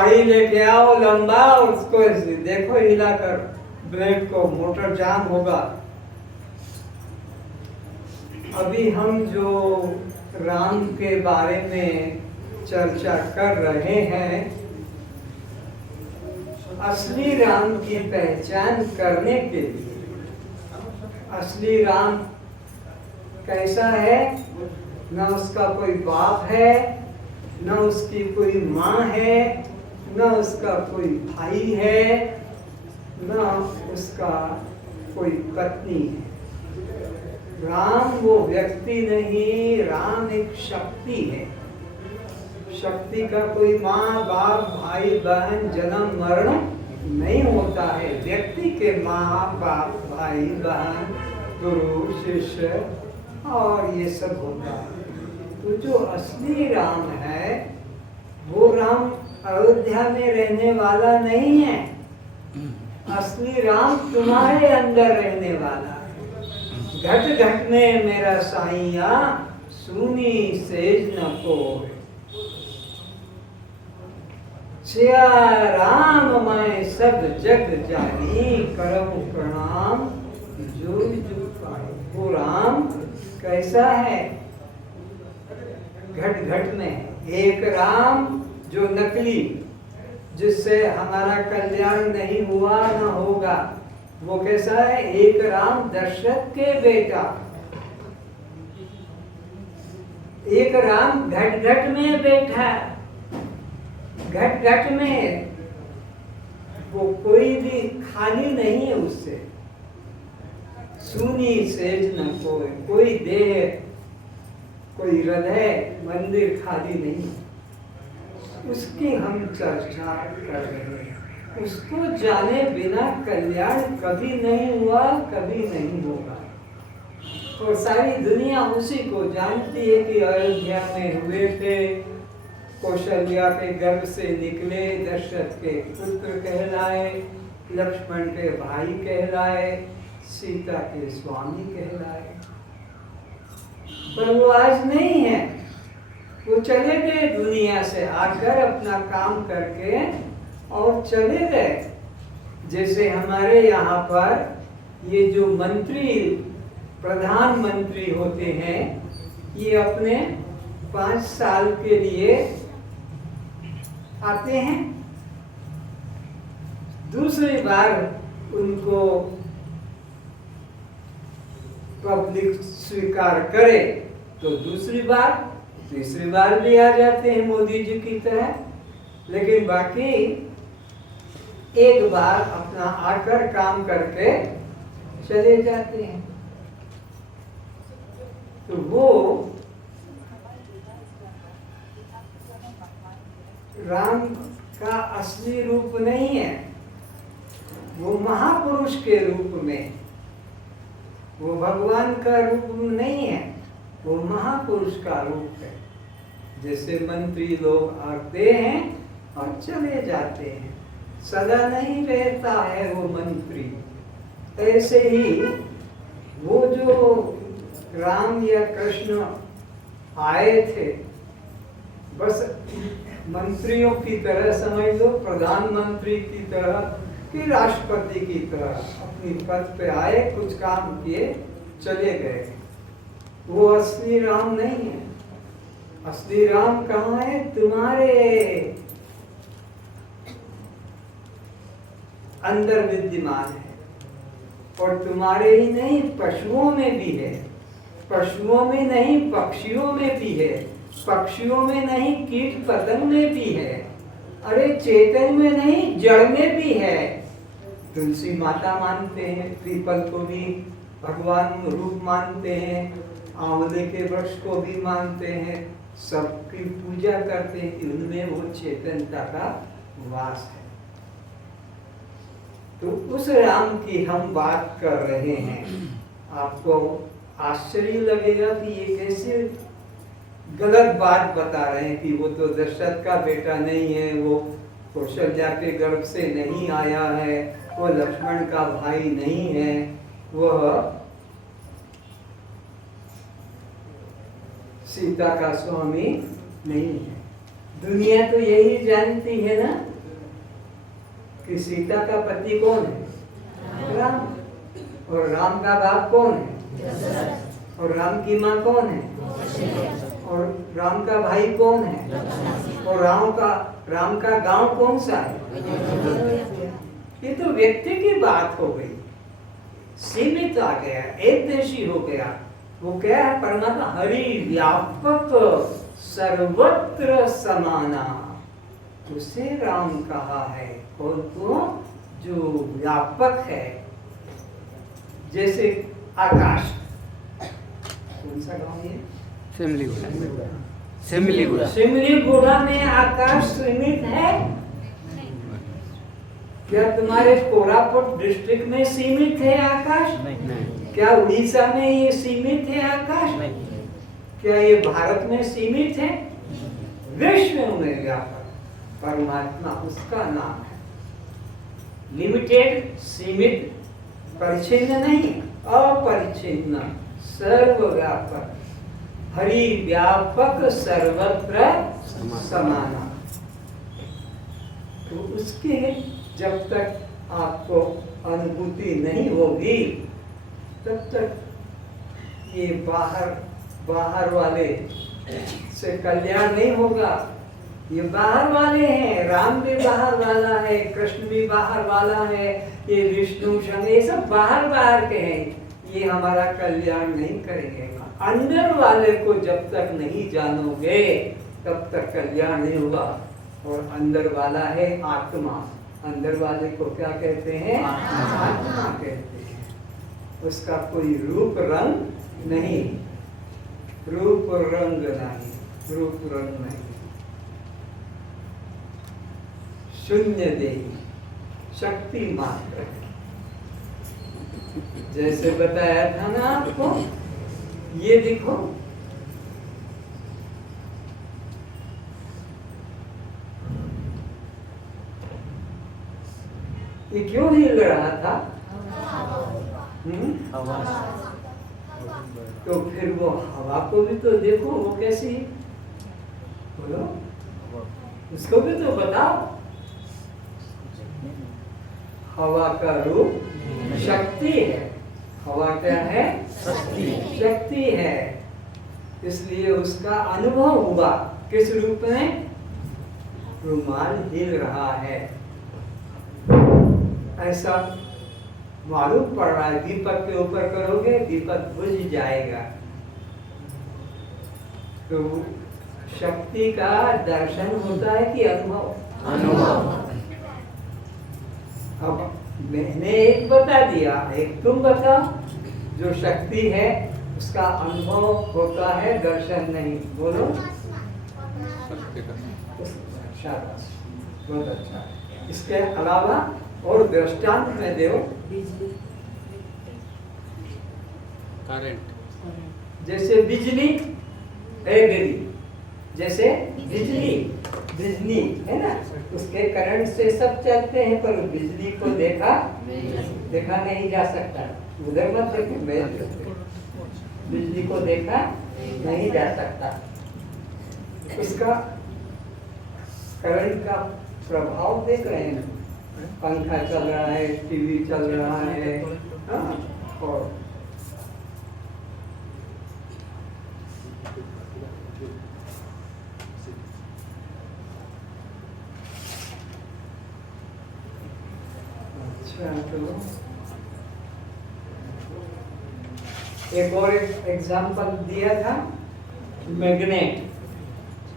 गाड़ी लेके आओ लंबा, उसको देखो हिलाकर ब्रेक को, मोटर जाम होगा। अभी हम जो राम के बारे में चर्चा कर रहे हैं, असली राम की पहचान करने के लिए, असली राम कैसा है, न उसका कोई बाप है, न उसकी कोई माँ है, न उसका कोई भाई है, न उसका कोई पत्नी है। राम वो व्यक्ति नहीं, राम एक शक्ति है। शक्ति का कोई माँ बाप भाई बहन जन्म मरण नहीं होता है। व्यक्ति के माँ बाप भाई बहन गुरु शिष्य और ये सब होता है। तो जो असली राम है वो राम अयोध्या में रहने वाला नहीं है। असली राम तुम्हारे अंदर रहने वाला है। घट घट में मेरा साईया, सुनी सेज न कोय। सिया राम मैं सब जग जानी, करहु प्रणाम जो जो पाए। वो राम कैसा है? घट घट में एक राम जो नकली, जिससे हमारा कल्याण नहीं हुआ न होगा, वो कैसा है? एक राम दशरथ के बेटा। एक राम घट घट में बैठा, घट घट में, वो कोई भी खाली नहीं है उससे। सुनी सेज न कोई, कोई देह कोई हृदय मंदिर खाली नहीं। उसकी हम चर्चा कर रहे हैं। उसको जाने बिना कल्याण कभी नहीं हुआ, कभी नहीं होगा। और सारी दुनिया उसी को जानती है कि अयोध्या में हुए थे, कौशल्या के गर्भ से निकले, दशरथ के पुत्र कहलाए, लक्ष्मण के भाई कहलाए, सीता के स्वामी कहलाए। पर वो आज नहीं है। वो चले गए दुनिया से, आकर अपना काम करके और चले गए। जैसे हमारे यहाँ पर ये जो मंत्री, प्रधानमंत्री होते हैं, ये अपने 5 साल के लिए आते हैं, दूसरी बार उनको पब्लिक स्वीकार करे तो दूसरी बार, तीसरी बार भी आ जाते हैं मोदी जी की तरह। लेकिन बाकी एक बार अपना आकर काम करके चले जाते हैं। तो वो राम का असली रूप नहीं है। वो महापुरुष के रूप में, वो भगवान का रूप नहीं है, वो महापुरुष का रूप है। जैसे मंत्री लोग आते हैं और चले जाते हैं, सदा नहीं रहता है वो मंत्री। ऐसे ही वो जो राम या कृष्ण आए थे, बस मंत्रियों की तरह समझ लो, प्रधानमंत्री की तरह कि राष्ट्रपति की तरह अपनी पद पे आए, कुछ काम किए, चले गए। वो असली राम नहीं है। असली राम कहाँ है? तुम्हारे अंदर विद्यमान है। और तुम्हारे ही नहीं, पशुओं में भी है। पशुओं में नहीं, पक्षियों में भी है। पक्षियों में नहीं, कीट पतंग में भी है। अरे चेतन में नहीं, जड़ में भी है। तुलसी माता मानते हैं, पीपल को भी भगवान रूप मानते हैं, आंवले के वृक्ष को भी मानते हैं, सबकी पूजा करते हैं कि उनमें वो चेतनता का वास है। तो उस राम की हम बात कर रहे हैं। आपको आश्चर्य लगेगा कि ये कैसे गलत बात बता रहे हैं कि वो तो दशरथ का बेटा नहीं है, वो कौशल्या के गर्भ से नहीं आया है, वो लक्ष्मण का भाई नहीं है, वह सीता का स्वामी नहीं है। दुनिया तो यही जानती है ना कि सीता का पति कौन है? राम। और राम का बाप कौन है? और राम की माँ कौन है? और राम का भाई कौन है? और राम का गांव कौन सा है? ये तो व्यक्ति की बात हो गई, सीमित आ गया, एक देशी हो गया। वो क्या है? परमात्मा हरि व्यापक सर्वत्र समाना, उसे राम कहा है। कौन को? जो व्यापक है। जैसे आकाश, कौन सा गांव है? सिमलीगुड़ा में आकाश सीमित है क्या? तुम्हारे कोरापुट डिस्ट्रिक्ट में सीमित है आकाश? नहीं। क्या उड़ीसा में ये सीमित है आकाश? नहीं। क्या ये भारत में सीमित है? विश्व में व्यापक परमात्मा उसका नाम है। लिमिटेड, सीमित, परिच्छिन्न नहीं, अपरिच्छिन्न, सर्वव्यापक, हरि व्यापक सर्वत्र समाना। तो उसके जब तक आपको अनुभूति नहीं होगी तब तक ये बाहर वाले से कल्याण नहीं होगा। ये बाहर वाले हैं, राम भी बाहर वाला है, कृष्ण भी बाहर वाला है, ये विष्णु शंकर ये सब बाहर के हैं। ये हमारा कल्याण नहीं करेंगे। अंदर वाले को जब तक नहीं जानोगे तब तक कल्याण नहीं होगा। और अंदर वाला है आत्मा। अंदर वाले को क्या कहते हैं? आत्मा कहते हैं। उसका कोई रूप रंग नहीं, रूप रंग नहीं, शून्य देही, शक्ति मात्र। जैसे बताया था ना आपको, ये देखो, ये क्यों हिल रहा था? तो फिर वो हवा को भी तो देखो, वो कैसी, बोलो, उसको भी तो बताओ। हवा का रूप शक्ति है। हवा क्या है? शक्ति है। इसलिए उसका अनुभव हुआ किस रूप में? रुमाल हिल रहा है, ऐसा मालूम पड़ रहा है। दीपक के ऊपर करोगे, दीपक बुझ जाएगा। तो शक्ति का दर्शन होता है कि अनुभव? अब मैंने एक बता दिया, एक तुम बताओ। जो शक्ति है उसका अनुभव होता है, दर्शन नहीं। बोलो। शाबाश, बहुत अच्छा। इसके अलावा और दृष्टांत में दो। करंट, जैसे बिजली है, जैसे बिजली है ना, उसके करंट से सब चलते हैं, पर बिजली को देखा नहीं जा सकता। उधर मत देखो, बिजली को देखा नहीं जा सकता। उसका करंट का प्रभाव देख रहे हैं। पंखा चल रहा है, टीवी चल रहा है, हाँ, और एक और एग्जाम्पल दिया था, मैग्नेट,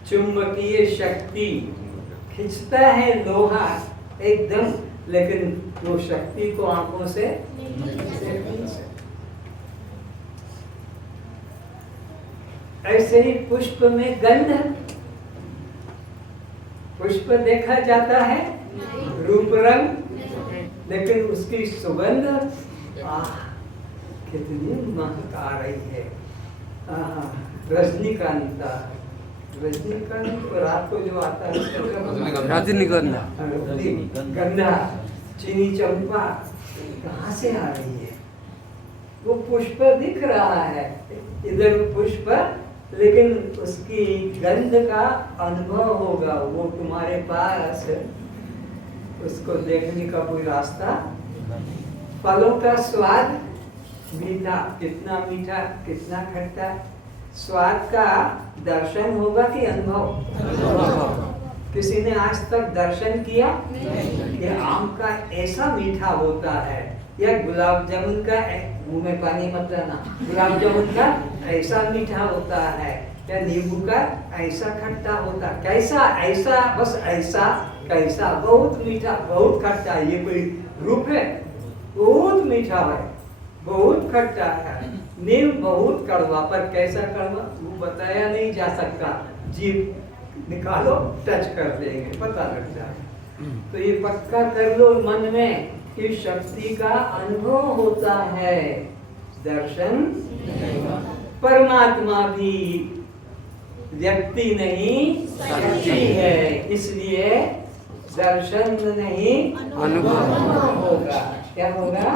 चुंबकीय शक्ति खींचता है लोहा एकदम, लेकिन वो शक्ति को आंखों से ऐसे ही पुष्प में गंध, पुष्प देखा जाता है, रूप रंग, लेकिन उसकी सुगंध कितनी महक आ रही है। रजनीकांता, रात को जो आता है, रजनीगंधा, चीनी चंपा, कहाँ से आ रही है? वो पुष्प दिख रहा है, इधर पुष्प, लेकिन उसकी गंध का अनुभव होगा। वो तुम्हारे पास उसको देखने का कोई रास्ता। फलों का स्वाद मीठा, कितना मीठा कितना खट्टा, स्वाद का दर्शन होगा कि अनुभव? किसी ने आज तक दर्शन किया कि आम का ऐसा मीठा होता है, या गुलाब जामुन का, मुंह में पानी मत लाना, गुलाब जामुन का ऐसा मीठा होता है, या नींबू का ऐसा खट्टा होता, कैसा ऐसा, बस ऐसा कैसा, बहुत मीठा बहुत खट्टा, ये कोई रूप है? बहुत मीठा है बहुत खट्टा है, नीम बहुत कड़वा, पर कैसा कड़वा वो बताया नहीं जा सकता, जीभ निकालो टच कर देंगे पता लग जाए। तो ये पक्का कर लो मन में कि शक्ति का अनुभव होता है, दर्शन परमात्मा भी व्यक्ति नहीं शक्ति है, इसलिए दर्शन नहीं अनुभव होगा। क्या होगा?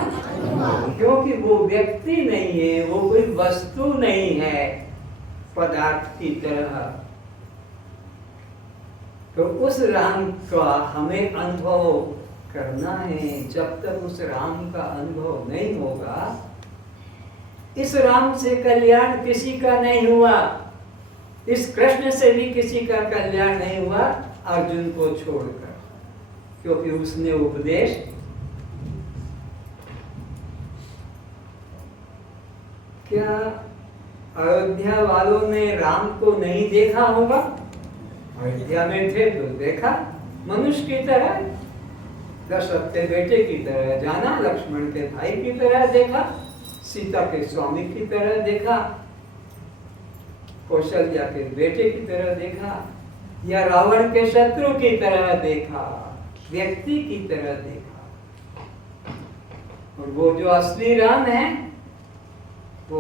क्योंकि वो व्यक्ति नहीं है, वो कोई वस्तु नहीं है पदार्थ की तरह। तो उस राम का हमें अनुभव करना है। जब तक उस राम का अनुभव नहीं होगा, इस राम से कल्याण किसी का नहीं हुआ, इस कृष्ण से भी किसी का कल्याण नहीं हुआ अर्जुन को छोड़कर, क्योंकि उसने उपदेश क्या अयोध्या वालों ने राम को नहीं देखा होगा? अयोध्या में थे तो देखा, मनुष्य की तरह, दशरथ के बेटे की तरह जाना, लक्ष्मण के भाई की तरह देखा, सीता के स्वामी की तरह देखा, कौशल्या के बेटे की तरह देखा, या रावण के शत्रु की तरह देखा, व्यक्ति की तरह देखा। और वो जो असली राम है वो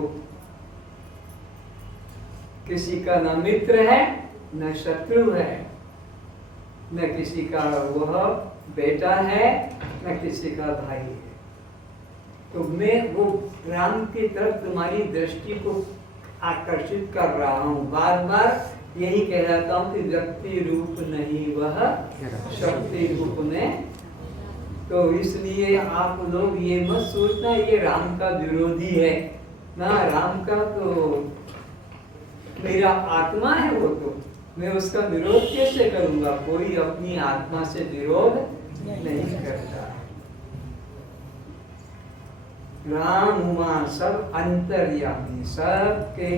किसी का न मित्र है न शत्रु है, न किसी का वह बेटा है न किसी का भाई है। तो मैं वो राम की तरफ तुम्हारी दृष्टि को आकर्षित कर रहा हूँ, बार बार यही कहलाता हूँ कि व्यक्ति रूप नहीं वह शक्ति रूप में। तो इसलिए आप लोग ये मत सोचना ये राम का विरोधी है ना, राम का तो मेरा आत्मा है, वो तो मैं उसका विरोध कैसे करूंगा? कोई अपनी आत्मा से विरोध नहीं करता। राम उमा सब अंतर्यामी, सब के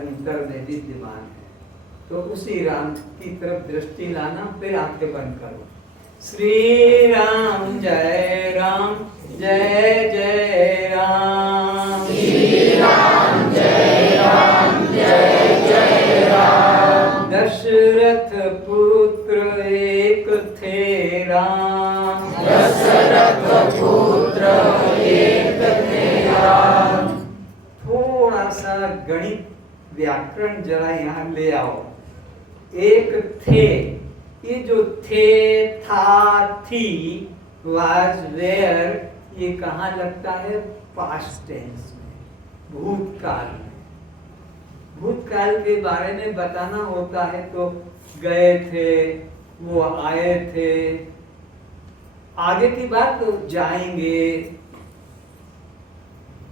अंतर में विद्यमान है। तो उसी राम की तरफ दृष्टि लाना, फिर आंखें बंद करो। श्री राम जय राम जय जय राम, श्री राम जय राम जय जय राम। दशरथ पुत्र एक थे राम, दशरथ पुत्र एक थे राम। थोड़ा सा गणित व्याकरण जरा यहाँ ले आओ। एक थे, ये जो थे, था, थी, वाज, वेयर, ये कहाँ लगता है? पास्ट टेंस में, भूतकाल में। भूतकाल के बारे में बताना होता है तो गए थे, वो आए थे, आगे की बात तो जाएंगे,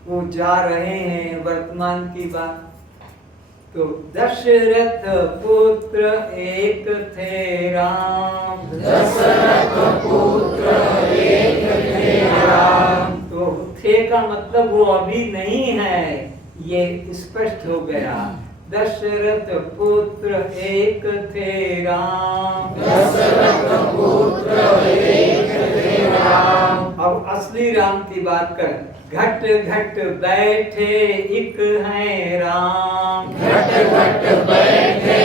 वो जा रहे हैं, वर्तमान की बात। तो दशरथ पुत्र एक थे राम, दशरथ पुत्र एक थे राम। तो थे का मतलब वो अभी नहीं है, ये स्पष्ट हो गया। दशरथ पुत्र एक थे राम, दशरथ पुत्र एक थे राम। अब असली राम की बात कर। घट घट बैठे एक है राम, घट घट बैठे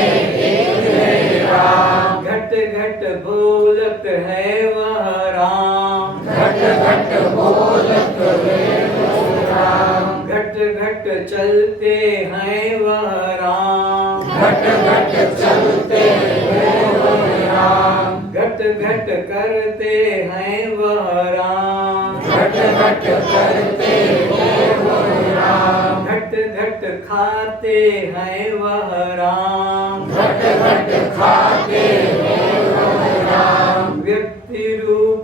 एक है राम। घट घट बोलत है वह राम, घट घट बोलत है वह राम। घट घट चलते हैं वह राम, घट घट चलते हैं वह राम। घट घट करते हैं वह राम, घट घट करते हैं वह राम। घट घट खाते हैं वह राम, घट घट खाते हैं वह राम। व्यक्ति रूप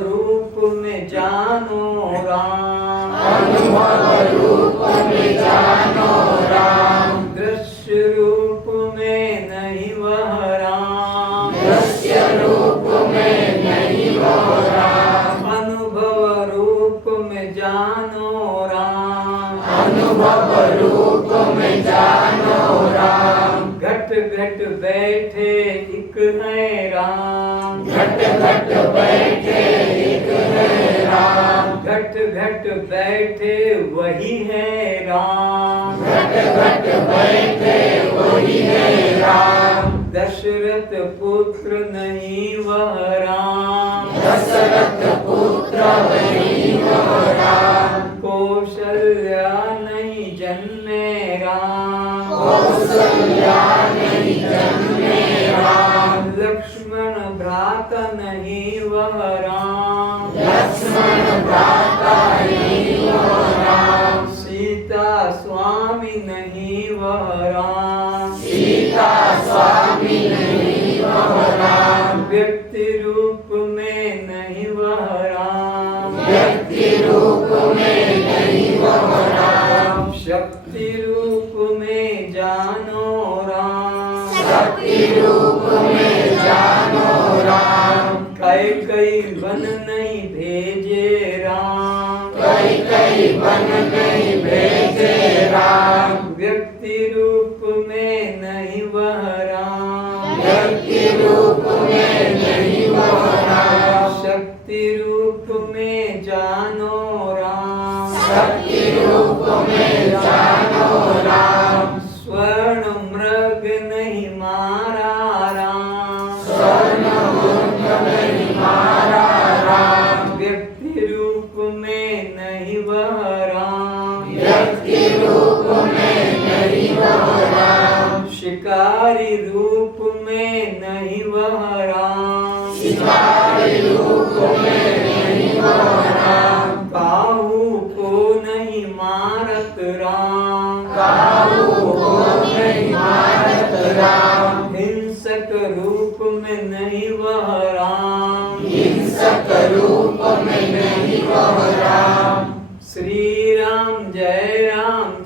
रूप में जानो राम, अनुभव रूप में जानो राम, दृश्य रूप में नहीं वह राम, दृश्य रूप में नहीं वह राम, अनुभव रूप में जानो राम, अनुभव रूप में जानो राम, घट घट बैठे एक है राम, घट घट बैठे एक है राम, घट घट बैठे वही है राम, घट घट बैठे वही है राम, दशरथ पुत्र नहीं वह राम, दशरथ पुत्र वही वह राम, कौशल्या नहीं जन्मे राम, कौशल्या नहीं जन्मे राम, लक्ष्मण भ्राता नहीं वह राम, लक्ष्मण भ्राता नहीं वह राम, सीता स्वामी नहीं वह राम, सीता स्वामी नहीं वह राम, व्यक्ति रूप में नहीं वह राम, व्यक्ति रूप में नहीं वह राम, शक्ति रूप में जानो राम, शक्ति रूप में जानो राम, कई वन नहीं भेजे राम, कई वन नहीं भेजे राम, व्यक्ति रूप में नहीं वह राम, व्यक्ति रूप में नहीं वह राम, शक्ति रूप में जानो राम, शक्ति रूप में जानो राम, स्वर्ण मृग नहीं मारा राम, स्वर्ण मूर्ख नहीं मारा राम, व्यक्ति रूप में नहीं वह राम, व्यक्ति रूप में नहीं वह राम, शिकारी रूप में नहीं वह राम, शिकारी रूप में नहीं वह राम, काहू को नहीं मारत राम, काहू को नहीं मारत राम, हिंसक रूप में नहीं वह राम, हिंसक रूप में नहीं वह राम, श्री राम जय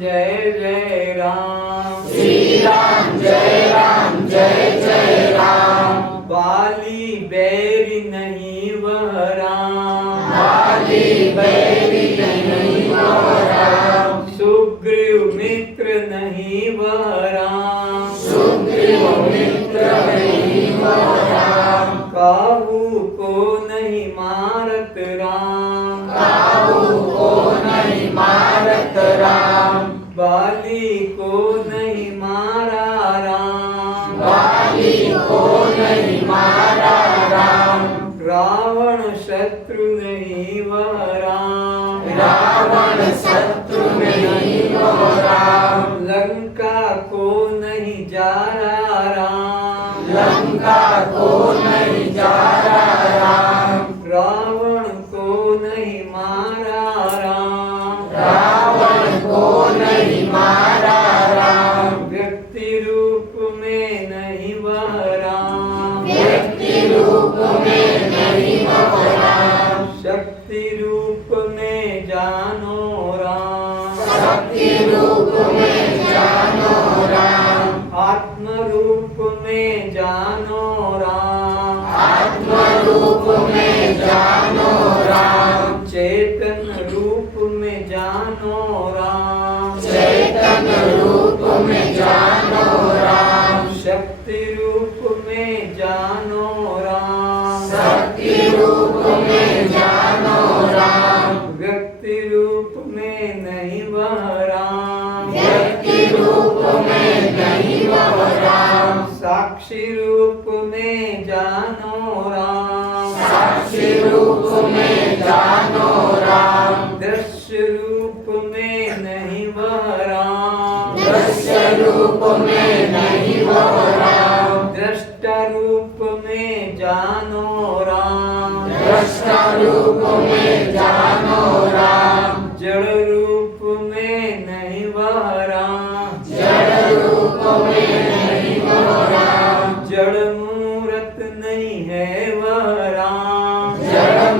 जय राम, श्री राम जय जय राम, बाली बैरी नहीं वह राम, बाली बैरी नहीं वह राम, सुग्रीव मित्र नहीं वह राम, सुग्रीव मित्र नहीं वह राम, काहू को नहीं मारत राम, काहू को नहीं मारत राम, बाली को नहीं मारा राम, बाली को नहीं मारा राम, रावण शत्रु नहीं वह राम, रावण शत्रु नहीं वह राम, लंका को नहीं जारा राम, लंका को नहीं जारा राम, रावण को नहीं मारा राम, रावण को नहीं मारा राम, व्यक्ति रूप में नहीं वह राम, व्यक्ति रूप में नहीं वह राम, शक्ति रूप में जानो राम, शक्ति रूप में जानो राम, आत्म रूप में जानो राम, आत्म रूप में जानो राम, चेतन रूप में जानो राम, चेतन रूप में जानो राम, शक्ति रूप में जानो राम, शक्ति रूप में जानो राम, व्यक्ति रूप में नहीं वह राम, व्यक्ति रूप में नहीं वह राम, साक्षी रूप में जानो राम, साक्षी रूप में जानो राम, दृश्य रूप में नहीं वह राम, दृश्य रूप में नहीं वह राम, दृष्टा रूप में जानो राम, दृष्टा रूप में जानो राम, जड़ रूप में नहीं वह राम, जड़ रूप में नहीं वह राम, जड़ मूरत नहीं है वह राम, जड़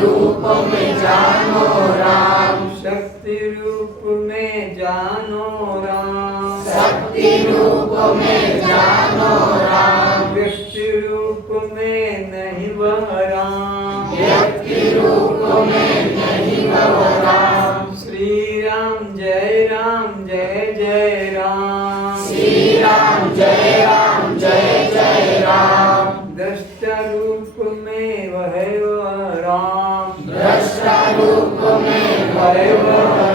रूप में जानो राम, शक्ति रूप में जानो राम, शक्ति रूप में जानो राम, व्यक्ति रूप में नहीं वह राम, व्यक्ति रूप में नहीं वह राम, श्री राम जय जय राम, श्री राम जय जय राम, दृष्टा रूप में वह राम, दृष्टा रूप में वह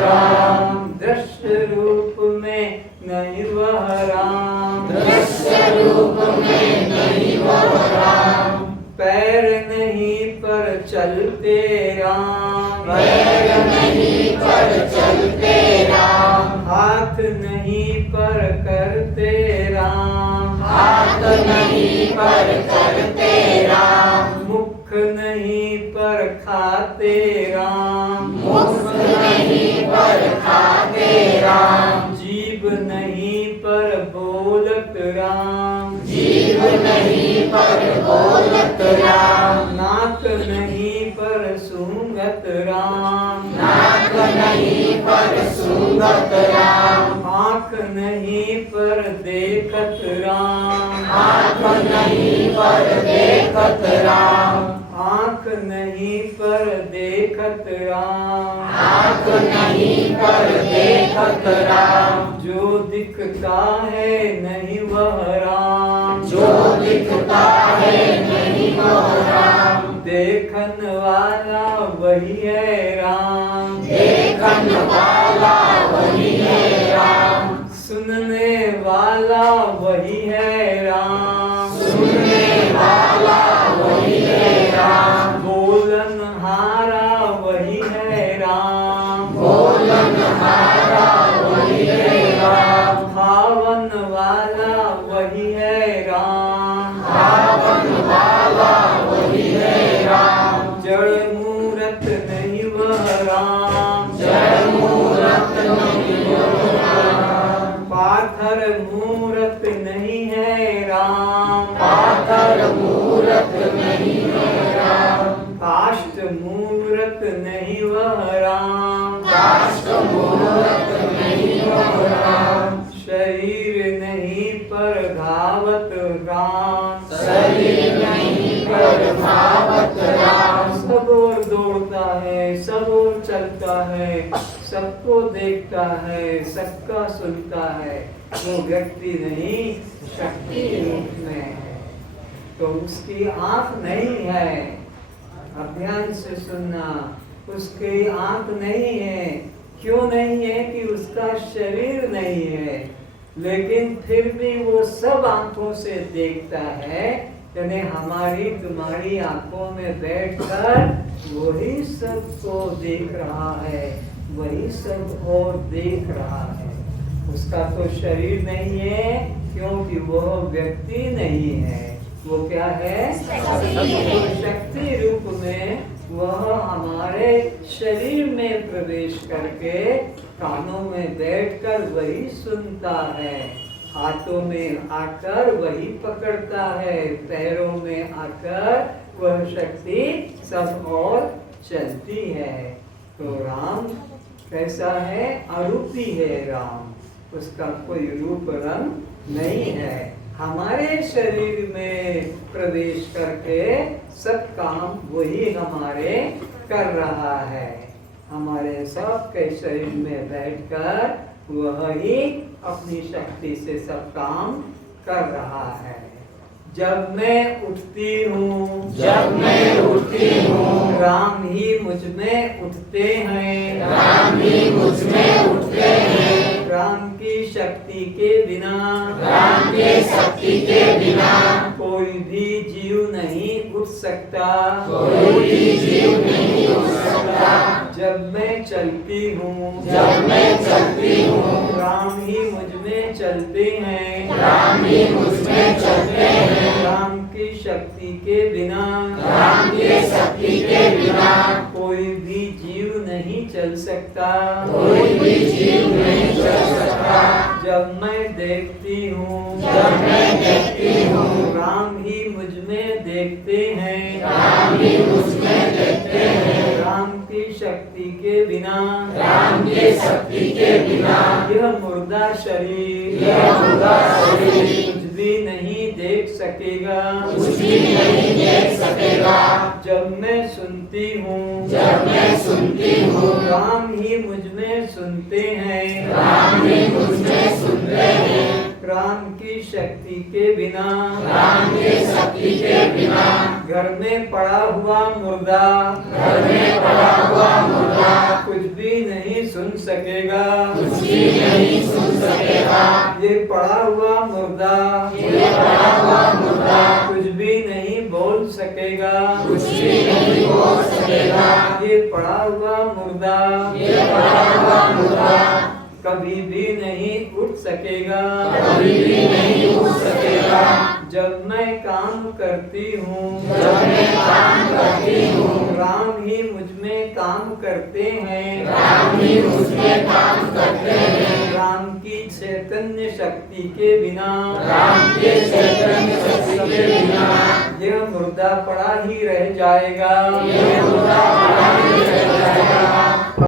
राम, दृश्य रूप में नहीं वह राम, दृश्य रूप में नहीं वह राम, पैर नहीं पर चलते राम, पैर नहीं पर चलते राम, हाथ नहीं पर करते राम, हाथ नहीं पर करते राम, मुख नहीं पर खाते राम, मुख नहीं पर खाते राम, जीभ नहीं पर बोलत राम, जीव नहीं पर बोलत राम, नाक नहीं पर सूंघत राम, नाक नहीं पर सूंघत राम, आँख नहीं पर देखत राम, आँख नहीं पर देखत राम, आँख नहीं पर देखत राम, आँख नहीं पर देखत राम, जो दिखता है नहीं वह राम, जो दिखता है नहीं वह राम, देखन वाला वही है राम, देखन वाला वही है राम, सुनने वाला वही है राम, सुनने वाला वही है राम, बोलन हारा वही है राम, बोलन हारा वही है राम, खावन वाला वही है राम, पावन वाला वही है राम, जड़ मूरत नहीं वह राम, जड़ मूरत नहीं वह राम, पाथर मूरत नहीं है राम, पाथर मूरत नहीं है राम, काष्ठ मूरत नहीं वह राम, काष्ठ मूरत नहीं वह राम, शरीर नहीं पर घावत राम, शरीर नहीं पर भावत राम, सब ओर दौड़ता है, सब ओर चलता है, सबको देखता है, सबका सुनता है, वो व्यक्ति नहीं शक्ति रूप में है। तो उसकी आंख नहीं है, अध्ययन से सुनना, उसकी आंख नहीं है। क्यों नहीं है? कि उसका शरीर नहीं है, लेकिन फिर भी वो सब आंखों से देखता है। यानी हमारी तुम्हारी आंखों में बैठकर वही सबको देख रहा है, वही सब और देख रहा है। उसका तो शरीर नहीं है, क्योंकि वह व्यक्ति नहीं है। वो क्या है? शक्ति रूप में वह हमारे शरीर में प्रवेश करके कानों में बैठकर वही सुनता है, हाथों में आकर वही पकड़ता है, पैरों में आकर वह शक्ति सब और चलती है। तो राम कैसा है? अरूपी है राम, उसका कोई रूप रंग नहीं है। हमारे शरीर में प्रवेश करके सब काम वही हमारे कर रहा है। हमारे सबके शरीर में बैठकर वह ही अपनी शक्ति से सब काम कर रहा है। जब मैं उठती हूँ, जब मैं उठती हूँ, राम ही मुझ में उठते हैं, राम ही मुझ में उठते हैं, राम की शक्ति के बिना, राम के शक्ति के बिना कोई भी जीव नहीं उठ सकता, कोई भी जीव नहीं उठ सकता। जब मैं चलती हूँ, जब मैं चलती हूँ, राम ही मुझ में चलते हैं, राम ही मुझ में चलते हैं, राम की शक्ति के बिना, राम के शक्ति के बिना कोई भी जीव नहीं चल सकता, कोई भी जीव नहीं चल सकता। जब मैं देखती हूँ, जब मैं देखती हूँ, राम ही मुझ में देखते हैं, राम ही मुझ में देखते हैं, शक्ति के बिना, राम के शक्ति के बिना, यह मुर्दा शरीर, यह मुर्दा शरीर कुछ भी नहीं देख सकेगा, कुछ भी नहीं देख सकेगा। जब मैं सुनती हूँ, जब मैं सुनती हूँ, राम ही मुझ में सुनते हैं, राम ही मुझ में सुनते हैं। राम की शक्ति के बिना, राम के शक्ति के बिना, घर में पड़ा हुआ मुर्दा, घर में पड़ा हुआ मुर्दा कुछ भी नहीं सुन सकेगा, कुछ भी नहीं सुन सकेगा। ये पड़ा हुआ मुर्दा, ये पड़ा हुआ मुर्दा कुछ भी नहीं बोल सकेगा, कुछ भी नहीं बोल सकेगा। ये पड़ा हुआ मुर्दा, ये पड़ा हुआ मुर्दा कभी भी नहीं उठ सकेगा, कभी भी नहीं उठ सकेगा। जब मैं काम करती हूँ, जब मैं काम करती हूँ, राम ही मुझ में काम करते हैं, राम ही मुझ में काम करते हैं। राम की चैतन्य शक्ति के बिना, राम के चैतन्य शक्ति के बिना, यह मुर्दा पड़ा ही रह जाएगा, ये मुर्दा